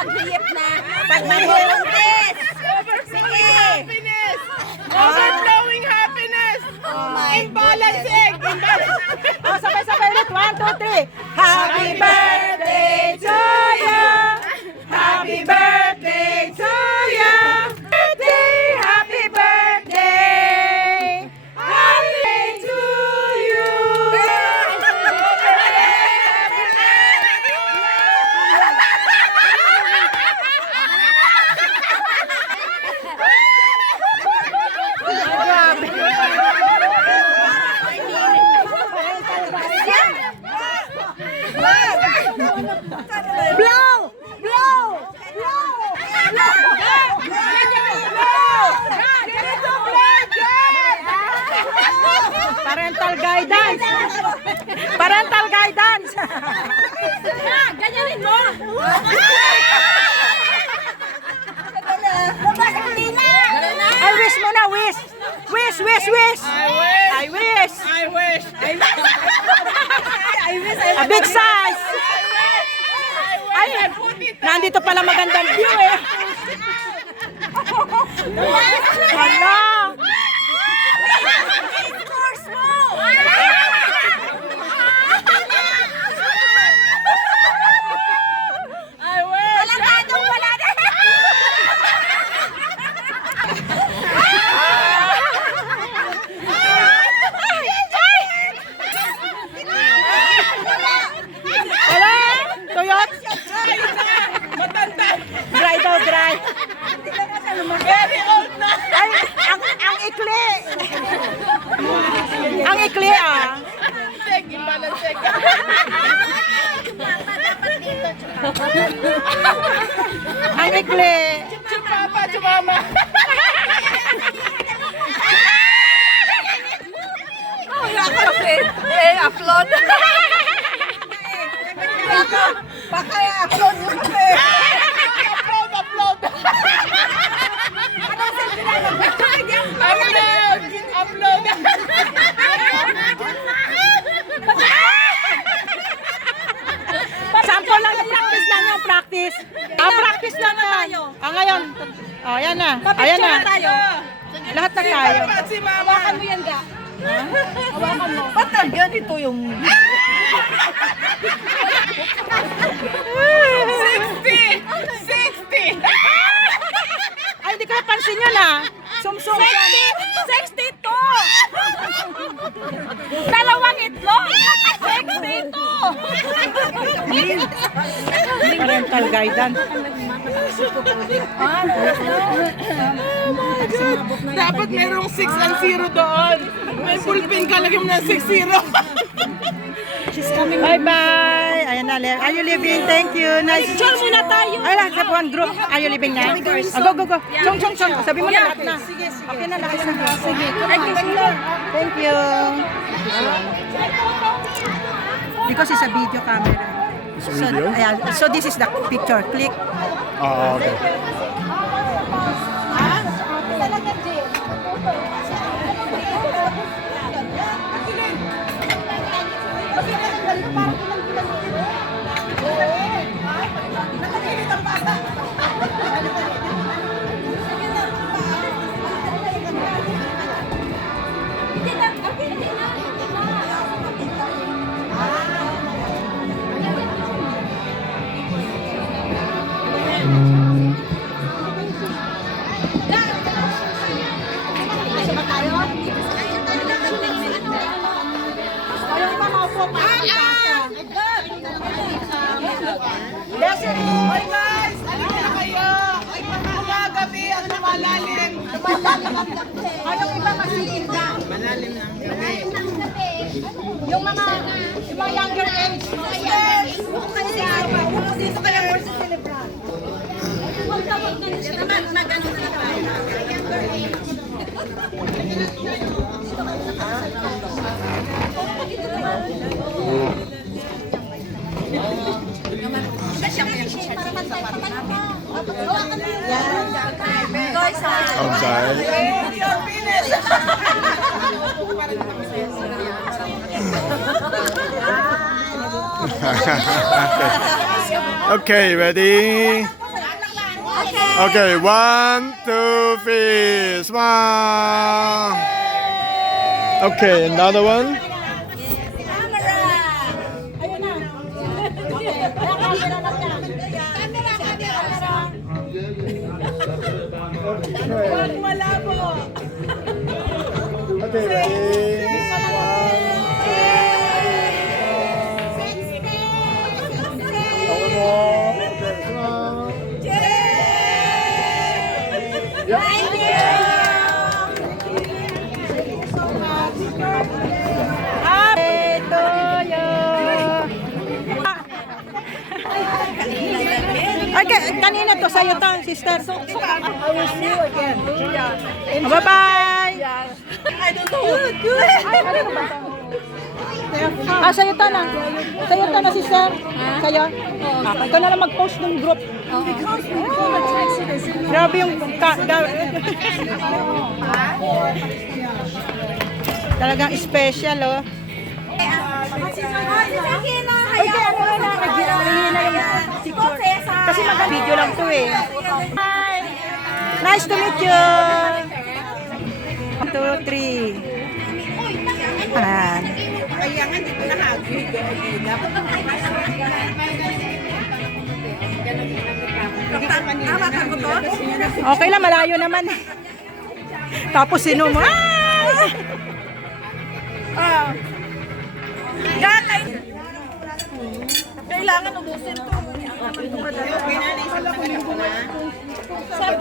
paghiyip na. Pag magbubuntis. Sige. Happiness! Overflowing happiness! Imbalancing! Oh, sabay-sabay ulit. 1, 2, 3. Happy birthday to you. Happy birthday to you. Happy birthday. Happy birthday to you. Blow! Blow! Blow! Parental guidance. Parental guidance. Ganyanin mo. Ay, wish mo na, wish. Wish, wish, wish. I wish. I wish! A big size. Ay, nandito pala magandang view eh. Hala. Hala. Tuyot. Dry daw, dry. Very old na! Ay, ang ikli. Ang ikli ah. Seg, imbalancing! Ang ikli. Chupapa, chumama! Upload. Paka-upload mo kasi. Upload, upload! Upload! Upload! Sample lang yung practice lang yung practice. Practice lang na tayo. Ngayon. Ayan na. Ayan na. Lahat na tayo. Dapat si mama! Hawakan mo yan, Ga. Hawakan mo. Ba't ganito yung... 60! Ay, hindi ko napansin yun ah. Sumsum. 62! Dalawang itlog! 62! Parental guidance. Dapat merong 6 and 0 doon. May pulpin ka, lagyan mo ng 6-0. Bye-bye. Ayan na. Are you leaving? Thank you. Nice. Picture muna tayo. Ay, lahat sa one group. Are you leaving na? Go, go, go. Chong, chong, chong. Sabi mo na lahat na. Okay na lahat na. Sige. Thank you. Because it's a video camera. It's a video? Ayan. So this is the picture. Click. Oh, okay. Hoy guys! Ano na kayo? Umagabi at lumalalim. Anong iba masigil na? Malalim ng gabi. Yung mga younger age. Yes! Dito ka lang for celebrate. Mag-ano na tayo. Outside. Okay, ready? Okay, 1, 2, 3. Smile. Okay, another one. Ayun na. Okay. Ayan, camera na niya. Huwag malabo. Okay, ready? One more. Okay, smile. Happy to you. Okay, kanina to sa'yo to, sister. I will see you again. Bye-bye. I don't know. Good. Ah, sa'yo to na. Sa'yo to na, sister. Sa'yo? Ikaw na lang mag-post ng group. Grabe yung... Talagang special, oh. Kasi mag-video lang to eh. Hi! Nice to meet you! 1, 2, 3. Ayan. Kaya nga, hindi ko nahagig. Hawakan ko to? Okay lang, malayo naman. Tapos sino mo? Kailangan ubusin to.